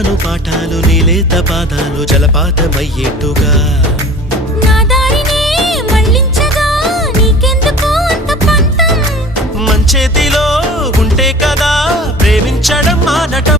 చెబుతాను పాఠాలు నీలేత పాదాలు జలపాతమయ్యేట్టుగా నా దారినే మళ్ళించగా నీకెందుకు అంత పంతం మంచేతిలో ఉంటే కదా ప్రేమించడం మానటం